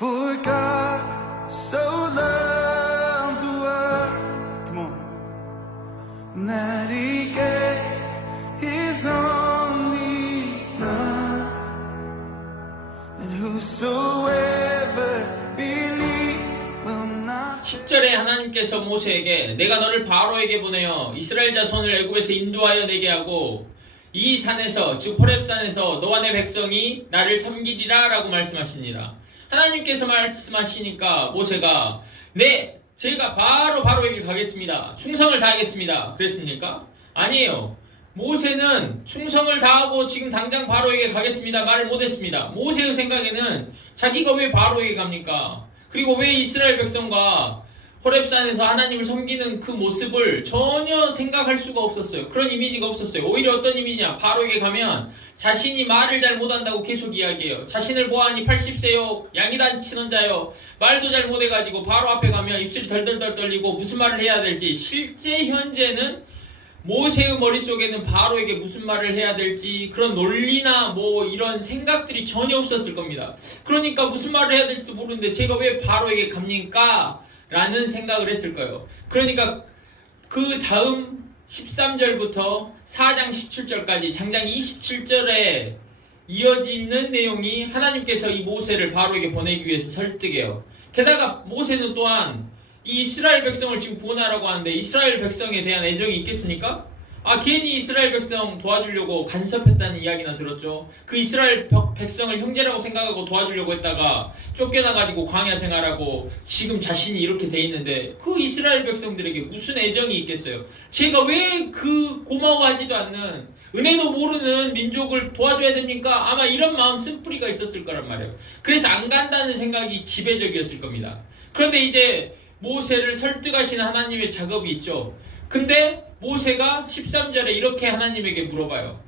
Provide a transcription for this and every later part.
For God so loved the world, come on, that He gave His only Son, and whosoever believes will not. 10절에 하나님께서 모세에게 내가 너를 바로에게 보내어 이스라엘 자손을 애굽에서 인도하여 내게 하고 이 산에서 즉 호렙산에서 너와 내 백성이 나를 섬기리라 라고 말씀하십니다. 하나님께서 말씀하시니까 모세가 네, 제가 바로에게 가겠습니다. 충성을 다하겠습니다. 그랬습니까? 아니에요. 모세는 충성을 다하고 지금 당장 바로에게 가겠습니다 말을 못했습니다. 모세의 생각에는 자기가 왜 바로에게 갑니까? 그리고 왜 이스라엘 백성과 호렙산에서 하나님을 섬기는 그 모습을 전혀 생각할 수가 없었어요. 그런 이미지가 없었어요. 오히려 어떤 이미지냐? 바로에게 가면 자신이 말을 잘 못한다고 계속 이야기해요. 자신을 보아하니 80세요 양이 다치는 자요 말도 잘 못해가지고 바로 앞에 가면 입술이 덜덜덜 떨리고 무슨 말을 해야 될지, 실제 현재는 모세의 머릿속에는 바로에게 무슨 말을 해야 될지 그런 논리나 뭐 이런 생각들이 전혀 없었을 겁니다. 그러니까 무슨 말을 해야 될지도 모르는데 제가 왜 바로에게 갑니까? 라는 생각을 했을 거예요. 그러니까 그 다음 13절부터 4장 17절까지 장장 27절에 이어지는 내용이 하나님께서 이 모세를 바로에게 보내기 위해서 설득해요. 게다가 모세는 또한 이 이스라엘 백성을 지금 구원하라고 하는데 이스라엘 백성에 대한 애정이 있겠습니까? 괜히 이스라엘 백성 도와주려고 간섭했다는 이야기나 들었죠. 그 이스라엘 백성을 형제라고 생각하고 도와주려고 했다가 쫓겨나가지고 광야 생활하고 지금 자신이 이렇게 돼 있는데 그 이스라엘 백성들에게 무슨 애정이 있겠어요? 제가 왜 그 고마워하지도 않는 은혜도 모르는 민족을 도와줘야 됩니까? 아마 이런 마음 쓴뿌리가 있었을 거란 말이에요. 그래서 안 간다는 생각이 지배적이었을 겁니다. 그런데 이제 모세를 설득하시는 하나님의 작업이 있죠. 근데 모세가 13절에 이렇게 하나님에게 물어봐요.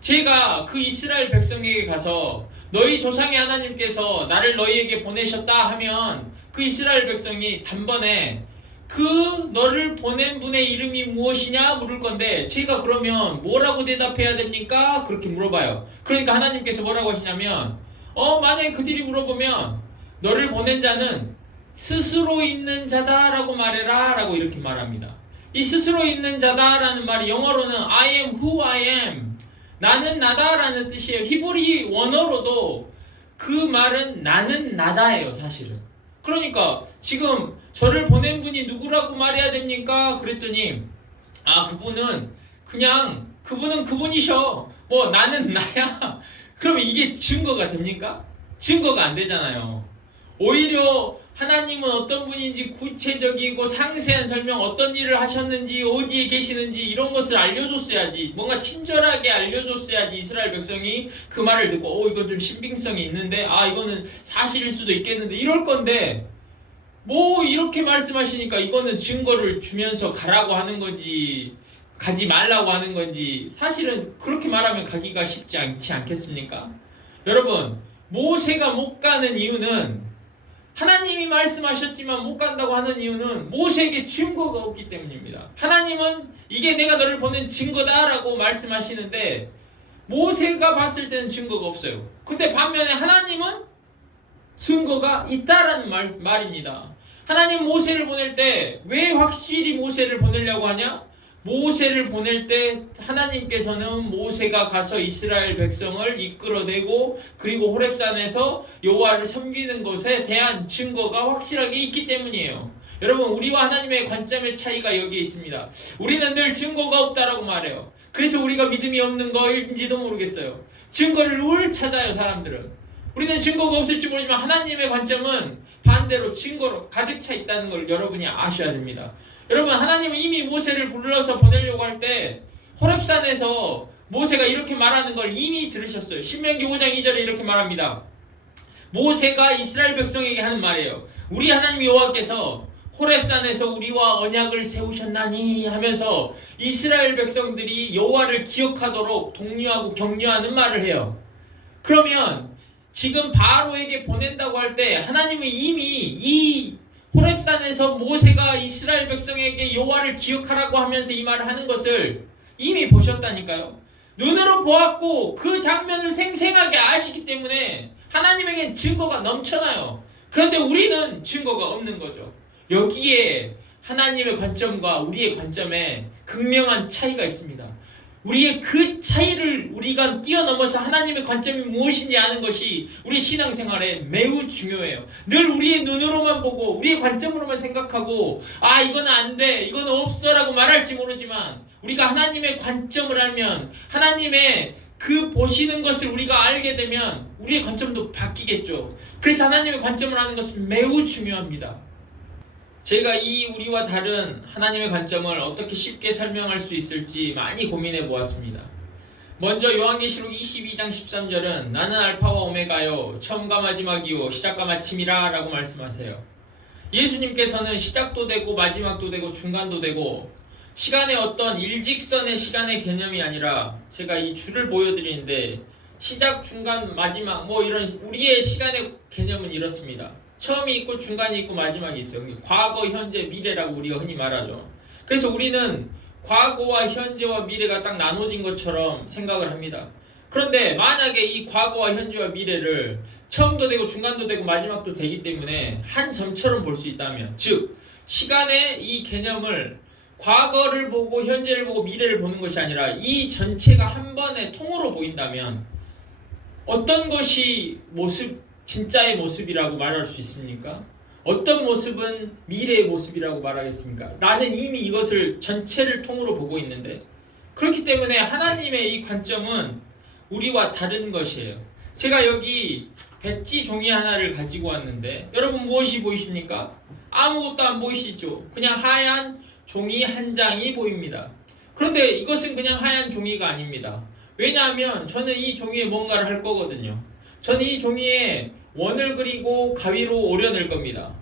제가 그 이스라엘 백성에게 가서 너희 조상의 하나님께서 나를 너희에게 보내셨다 하면 그 이스라엘 백성이 단번에 그 너를 보낸 분의 이름이 무엇이냐 물을 건데 제가 그러면 뭐라고 대답해야 됩니까? 그렇게 물어봐요. 그러니까 하나님께서 뭐라고 하시냐면 만약에 그들이 물어보면 너를 보낸 자는 스스로 있는 자다라고 말해라 라고 이렇게 말합니다. 이 스스로 있는 자다라는 말이 영어로는 I am who I am, 나는 나다라는 뜻이에요. 히브리 원어로도 그 말은 나는 나다예요 사실은. 그러니까 지금 저를 보낸 분이 누구라고 말해야 됩니까? 그랬더니 그분은 그분이셔. 뭐 나는 나야. 그럼 이게 증거가 됩니까? 증거가 안 되잖아요. 오히려 하나님은 어떤 분인지 구체적이고 상세한 설명, 어떤 일을 하셨는지, 어디에 계시는지 이런 것을 알려줬어야지, 뭔가 친절하게 알려줬어야지 이스라엘 백성이 그 말을 듣고 이건 좀 신빙성이 있는데 이거는 사실일 수도 있겠는데 이럴 건데 뭐 이렇게 말씀하시니까 이거는 증거를 주면서 가라고 하는 건지 가지 말라고 하는 건지 사실은 그렇게 말하면 가기가 쉽지 않지 않겠습니까? 여러분, 모세가 못 가는 이유는 하나님이 말씀하셨지만 못 간다고 하는 이유는 모세에게 증거가 없기 때문입니다. 하나님은 이게 내가 너를 보낸 증거다라고 말씀하시는데 모세가 봤을 때는 증거가 없어요. 근데 반면에 하나님은 증거가 있다라는 말입니다. 하나님 모세를 보낼 때 왜 확실히 모세를 보내려고 하냐? 모세를 보낼 때 하나님께서는 모세가 가서 이스라엘 백성을 이끌어내고 그리고 호렙산에서 여호와를 섬기는 것에 대한 증거가 확실하게 있기 때문이에요. 여러분, 우리와 하나님의 관점의 차이가 여기에 있습니다. 우리는 늘 증거가 없다라고 말해요. 그래서 우리가 믿음이 없는 거인지도 모르겠어요. 증거를 늘 찾아요. 사람들은 우리는 증거가 없을지 모르지만 하나님의 관점은 반대로 증거로 가득 차 있다는 걸 여러분이 아셔야 됩니다. 여러분, 하나님은 이미 모세를 불러서 보내려고 할 때 호렙산에서 모세가 이렇게 말하는 걸 이미 들으셨어요. 신명기 5장 2절에 이렇게 말합니다. 모세가 이스라엘 백성에게 하는 말이에요. 우리 하나님 여호와께서 호렙산에서 우리와 언약을 세우셨나니 하면서 이스라엘 백성들이 여호와를 기억하도록 독려하고 격려하는 말을 해요. 그러면 지금 바로에게 보낸다고 할 때 하나님은 이미 이 호렙산에서 모세가 이스라엘 백성에게 여호와를 기억하라고 하면서 이 말을 하는 것을 이미 보셨다니까요. 눈으로 보았고 그 장면을 생생하게 아시기 때문에 하나님에겐 증거가 넘쳐나요. 그런데 우리는 증거가 없는 거죠. 여기에 하나님의 관점과 우리의 관점에 극명한 차이가 있습니다. 우리의 그 차이를 우리가 뛰어넘어서 하나님의 관점이 무엇인지 아는 것이 우리 신앙생활에 매우 중요해요. 늘 우리의 눈으로만 보고 우리의 관점으로만 생각하고 이거는 안 돼, 이거는 없어 라고 말할지 모르지만 우리가 하나님의 관점을 알면 하나님의 그 보시는 것을 우리가 알게 되면 우리의 관점도 바뀌겠죠. 그래서 하나님의 관점을 아는 것은 매우 중요합니다. 제가 이 우리와 다른 하나님의 관점을 어떻게 쉽게 설명할 수 있을지 많이 고민해 보았습니다. 먼저 요한계시록 22장 13절은 나는 알파와 오메가요 처음과 마지막이요 시작과 마침이라 라고 말씀하세요. 예수님께서는 시작도 되고 마지막도 되고 중간도 되고 시간의 어떤 일직선의 시간의 개념이 아니라 제가 이 줄을 보여드리는데 시작, 중간, 마지막 이런 우리의 시간의 개념은 이렇습니다. 처음이 있고 중간이 있고 마지막이 있어요. 과거, 현재, 미래라고 우리가 흔히 말하죠. 그래서 우리는 과거와 현재와 미래가 딱 나눠진 것처럼 생각을 합니다. 그런데 만약에 이 과거와 현재와 미래를 처음도 되고 중간도 되고 마지막도 되기 때문에 한 점처럼 볼 수 있다면, 즉 시간의 이 개념을 과거를 보고 현재를 보고 미래를 보는 것이 아니라 이 전체가 한 번에 통으로 보인다면 어떤 것이 진짜의 모습이라고 말할 수 있습니까? 어떤 모습은 미래의 모습이라고 말하겠습니까? 나는 이미 이것을 전체를 통으로 보고 있는데, 그렇기 때문에 하나님의 이 관점은 우리와 다른 것이에요. 제가 여기 배지 종이 하나를 가지고 왔는데 여러분 무엇이 보이십니까? 아무것도 안 보이시죠? 그냥 하얀 종이 한 장이 보입니다. 그런데 이것은 그냥 하얀 종이가 아닙니다. 왜냐하면 저는 이 종이에 뭔가를 할 거거든요. 저는 이 종이에 원을 그리고 가위로 오려낼 겁니다.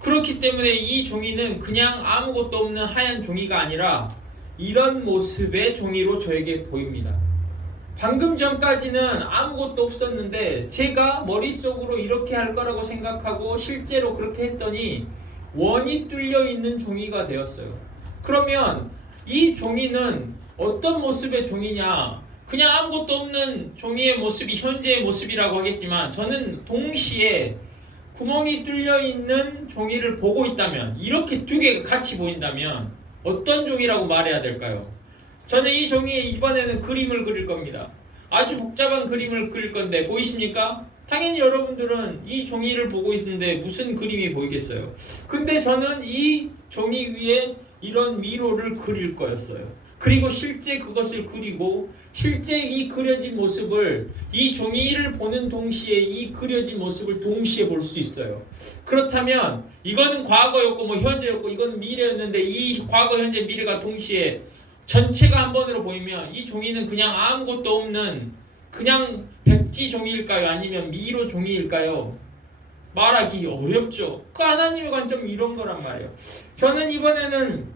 그렇기 때문에 이 종이는 그냥 아무것도 없는 하얀 종이가 아니라 이런 모습의 종이로 저에게 보입니다. 방금 전까지는 아무것도 없었는데 제가 머릿속으로 이렇게 할 거라고 생각하고 실제로 그렇게 했더니 원이 뚫려 있는 종이가 되었어요. 그러면 이 종이는 어떤 모습의 종이냐? 그냥 아무것도 없는 종이의 모습이 현재의 모습이라고 하겠지만 저는 동시에 구멍이 뚫려 있는 종이를 보고 있다면, 이렇게 두 개가 같이 보인다면 어떤 종이라고 말해야 될까요? 저는 이 종이에 이번에는 그림을 그릴 겁니다. 아주 복잡한 그림을 그릴 건데 보이십니까? 당연히 여러분들은 이 종이를 보고 있는데 무슨 그림이 보이겠어요? 근데 저는 이 종이 위에 이런 미로를 그릴 거였어요. 그리고 실제 그것을 그리고 실제 이 그려진 모습을 이 종이를 보는 동시에 이 그려진 모습을 동시에 볼 수 있어요. 그렇다면 이거는 과거였고 현재였고 이건 미래였는데 이 과거, 현재, 미래가 동시에 전체가 한 번으로 보이면 이 종이는 그냥 아무것도 없는 그냥 백지 종이일까요? 아니면 미로 종이일까요? 말하기 어렵죠. 그 하나님의 관점은 이런 거란 말이에요. 저는 이번에는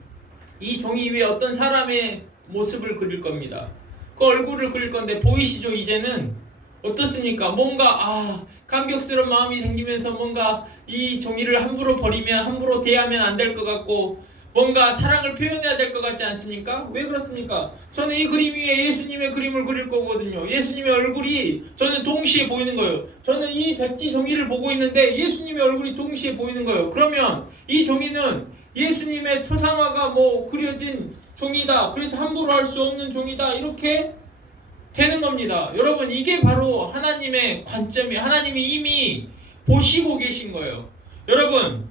이 종이 위에 어떤 사람의 모습을 그릴 겁니다. 그 얼굴을 그릴 건데 보이시죠? 이제는 어떻습니까? 뭔가 감격스러운 마음이 생기면서 뭔가 이 종이를 함부로 버리면, 함부로 대하면 안 될 것 같고 뭔가 사랑을 표현해야 될 것 같지 않습니까? 왜 그렇습니까? 저는 이 그림 위에 예수님의 그림을 그릴 거거든요. 예수님의 얼굴이 저는 동시에 보이는 거예요. 저는 이 백지 종이를 보고 있는데 예수님의 얼굴이 동시에 보이는 거예요. 그러면 이 종이는 예수님의 초상화가 그려진 종이다. 그래서 함부로 할 수 없는 종이다. 이렇게 되는 겁니다. 여러분, 이게 바로 하나님의 관점이, 하나님이 이미 보시고 계신 거예요. 여러분,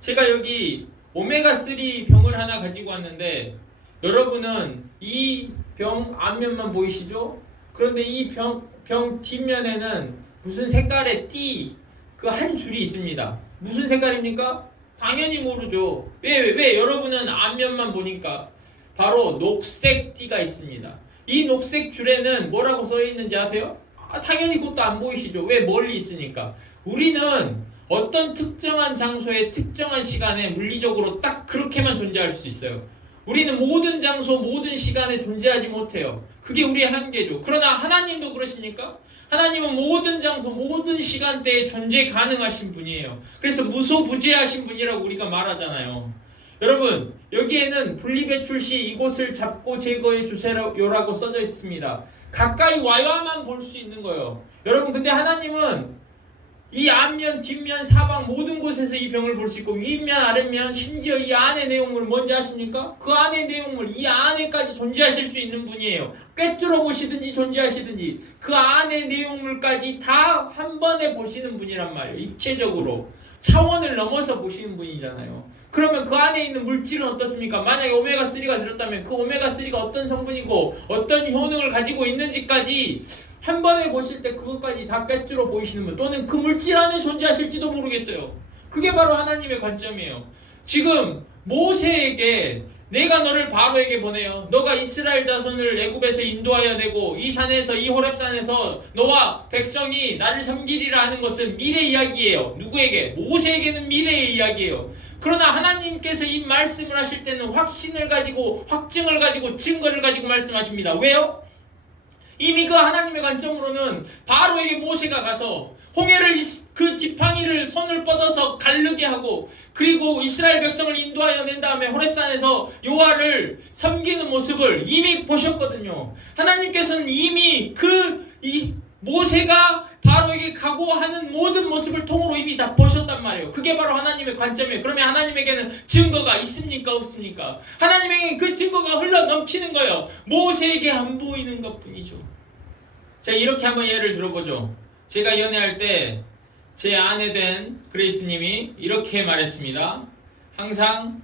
제가 여기 오메가3 병을 하나 가지고 왔는데 여러분은 이 병 앞면만 보이시죠? 그런데 이 병 뒷면에는 무슨 색깔의 띠, 그 한 줄이 있습니다. 무슨 색깔입니까? 당연히 모르죠. 왜? 여러분은 앞면만 보니까 바로 녹색 띠가 있습니다. 이 녹색 줄에는 뭐라고 써 있는지 아세요? 당연히 그것도 안 보이시죠. 왜? 멀리 있으니까. 우리는 어떤 특정한 장소에 특정한 시간에 물리적으로 딱 그렇게만 존재할 수 있어요. 우리는 모든 장소, 모든 시간에 존재하지 못해요. 그게 우리의 한계죠. 그러나 하나님도 그러십니까? 하나님은 모든 장소, 모든 시간대에 존재 가능하신 분이에요. 그래서 무소부재하신 분이라고 우리가 말하잖아요. 여러분, 여기에는 분리배출 시 이곳을 잡고 제거해 주세요라고 써져 있습니다. 가까이 와야만 볼 수 있는 거예요. 여러분, 근데 하나님은 이 앞면, 뒷면, 사방 모든 곳에서 이 병을 볼 수 있고 윗면, 아랫면, 심지어 이 안의 내용물을 뭔지 아십니까? 그 안의 내용물, 이 안에까지 존재하실 수 있는 분이에요. 꿰뚫어 보시든지 존재하시든지 그 안의 내용물까지 다 한 번에 보시는 분이란 말이에요. 입체적으로 차원을 넘어서 보시는 분이잖아요. 그러면 그 안에 있는 물질은 어떻습니까? 만약에 오메가3가 들었다면 그 오메가3가 어떤 성분이고 어떤 효능을 가지고 있는지까지 한 번에 보실 때 그것까지 다 꿰뚫어 보이시는 분, 또는 그 물질 안에 존재하실지도 모르겠어요. 그게 바로 하나님의 관점이에요. 지금 모세에게 내가 너를 바로에게 보내요. 너가 이스라엘 자손을 애굽에서 인도하여 내고 이 산에서, 이 호렙산에서 너와 백성이 나를 섬기리라 하는 것은 미래 이야기예요. 누구에게? 모세에게는 미래의 이야기예요. 그러나 하나님께서 이 말씀을 하실 때는 확신을 가지고, 확증을 가지고, 증거를 가지고 말씀하십니다. 왜요? 이미 그 하나님의 관점으로는 바로에게 모세가 가서 홍해를, 그 지팡이를 손을 뻗어서 가르게 하고, 그리고 이스라엘 백성을 인도하여 낸 다음에 호렙산에서 여호와를 섬기는 모습을 이미 보셨거든요. 하나님께서는 이미 모세가 바로에게 각오하는 모든 모습을 통으로 이미 다 보셨단 말이에요. 그게 바로 하나님의 관점이에요. 그러면 하나님에게는 증거가 있습니까? 없습니까? 하나님에게는 그 증거가 흘러 넘치는 거예요. 모세에게 안 보이는 것 뿐이죠. 자, 이렇게 한번 예를 들어보죠. 제가 연애할 때 제 아내 된 그레이스님이 이렇게 말했습니다. 항상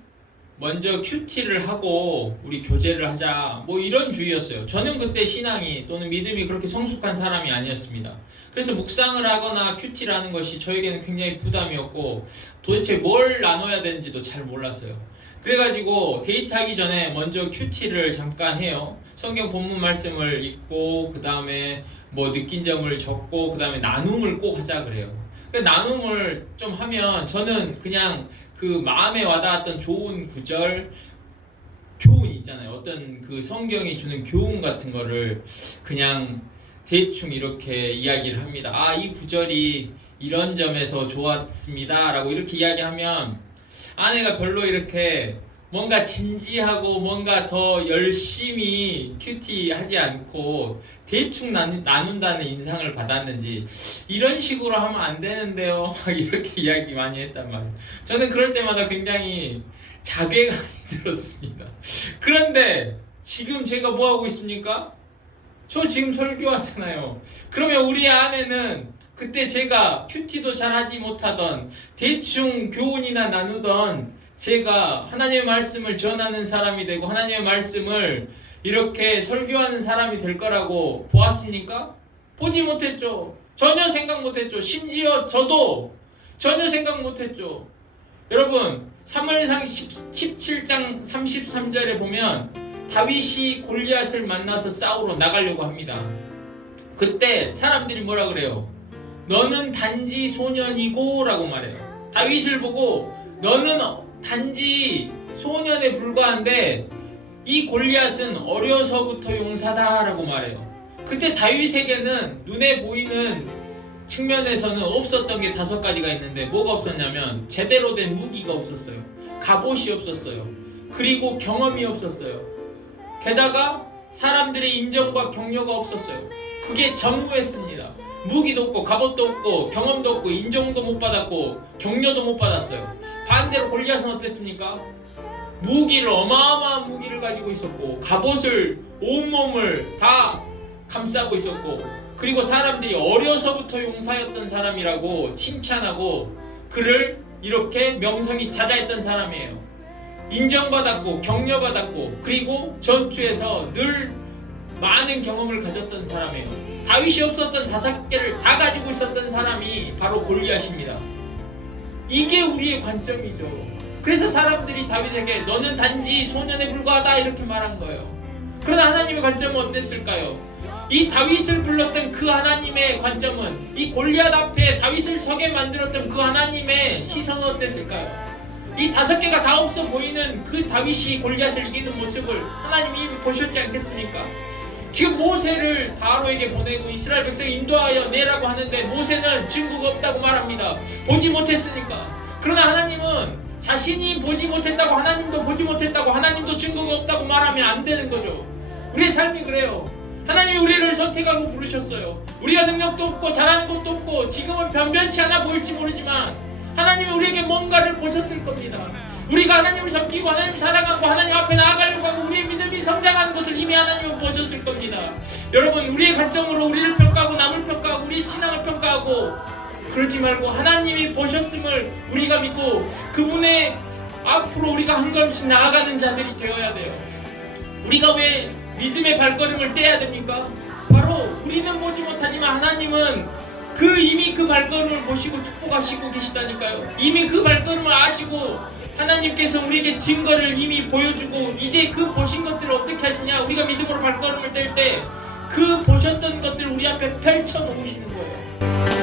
먼저 큐티를 하고 우리 교제를 하자, 뭐 이런 주의였어요. 저는 그때 신앙이 또는 믿음이 그렇게 성숙한 사람이 아니었습니다. 그래서 묵상을 하거나 큐티를 하는 것이 저에게는 굉장히 부담이었고 도대체 뭘 나눠야 되는지도 잘 몰랐어요. 그래가지고 데이트하기 전에 먼저 큐티를 잠깐 해요. 성경 본문 말씀을 읽고 그 다음에 뭐 느낀 점을 적고 그 다음에 나눔을 꼭 하자 그래요. 나눔을 좀 하면 저는 그냥 그 마음에 와닿았던 좋은 구절, 교훈 있잖아요. 어떤 그 성경이 주는 교훈 같은 거를 그냥 대충 이렇게 이야기를 합니다. 아, 이 구절이 이런 점에서 좋았습니다 라고 이렇게 이야기하면 아내가 별로 이렇게 뭔가 진지하고 뭔가 더 열심히 큐티하지 않고 대충 나눈다는 인상을 받았는지 이런 식으로 하면 안 되는데요 이렇게 이야기 많이 했단 말이에요. 저는 그럴 때마다 굉장히 자괴감이 들었습니다. 그런데 지금 제가 뭐 하고 있습니까? 저 지금 설교하잖아요. 그러면 우리 아내는 그때 제가 큐티도 잘 하지 못하던 대충 교훈이나 나누던 제가 하나님의 말씀을 전하는 사람이 되고 하나님의 말씀을 이렇게 설교하는 사람이 될 거라고 보았습니까? 보지 못했죠. 전혀 생각 못했죠. 심지어 저도 전혀 생각 못했죠. 여러분, 사무엘상 17장 33절에 보면 다윗이 골리앗을 만나서 싸우러 나가려고 합니다. 그때 사람들이 뭐라 그래요? 너는 단지 소년이고 라고 말해요. 다윗을 보고 너는 단지 소년에 불과한데 이 골리앗은 어려서부터 용사다 라고 말해요. 그때 다윗에게는 눈에 보이는 측면에서는 없었던 게 5가지가 있는데 뭐가 없었냐면 제대로 된 무기가 없었어요. 갑옷이 없었어요. 그리고 경험이 없었어요. 게다가 사람들의 인정과 격려가 없었어요. 그게 전무했습니다. 무기도 없고 갑옷도 없고 경험도 없고 인정도 못 받았고 격려도 못 받았어요. 반대로 골리앗은 어땠습니까? 무기를, 어마어마한 무기를 가지고 있었고 갑옷을 온몸을 다 감싸고 있었고 그리고 사람들이 어려서부터 용사였던 사람이라고 칭찬하고 그를 이렇게 명성이 자자했던 사람이에요. 인정받았고 격려받았고 그리고 전투에서 늘 많은 경험을 가졌던 사람이에요. 다윗이 없었던 5개를 다 가지고 있었던 사람이 바로 골리앗입니다. 이게 우리의 관점이죠. 그래서 사람들이 다윗에게 너는 단지 소년에 불과하다 이렇게 말한 거예요. 그러나 하나님의 관점은 어땠을까요? 이 다윗을 불렀던 그 하나님의 관점은 이 골리앗 앞에 다윗을 서게 만들었던 그 하나님의 시선은 어땠을까요? 이 5개가 다 없어 보이는 그 다윗이 골리앗을 이기는 모습을 하나님이 이미 보셨지 않겠습니까? 지금 모세를 바로에게 보내고 이스라엘 백성을 인도하여 내라고 하는데 모세는 증거가 없다고 말합니다. 보지 못했으니까. 그러나 하나님은 자신이 보지 못했다고 하나님도 보지 못했다고 하나님도 증거가 없다고 말하면 안 되는 거죠. 우리의 삶이 그래요. 하나님이 우리를 선택하고 부르셨어요. 우리가 능력도 없고 잘하는 것도 없고 지금은 변변치 않아 보일지 모르지만 하나님이 우리에게 뭔가를 보셨을 겁니다. 우리가 하나님을 섬기고 하나님을 사랑하고 하나님 앞에 나아가려고 하고 우리의 믿음이 성장하는 것을 이미 하나님은 보셨을 겁니다. 여러분, 우리의 관점으로 우리를 평가하고 남을 평가하고 우리의 신앙을 평가하고 그러지 말고 하나님이 보셨음을 우리가 믿고 그분의 앞으로 우리가 한 걸음씩 나아가는 자들이 되어야 돼요. 우리가 왜 믿음의 발걸음을 떼야 됩니까? 바로 우리는 보지 못하지만 하나님은 이미 그 발걸음을 보시고 축복하시고 계시다니까요. 이미 그 발걸음을 아시고 하나님께서 우리에게 증거를 이미 보여주고 이제 그 보신 것들을 어떻게 하시냐? 우리가 믿음으로 발걸음을 뗄 때 그 보셨던 것들을 우리 앞에 펼쳐 놓으시는 거예요.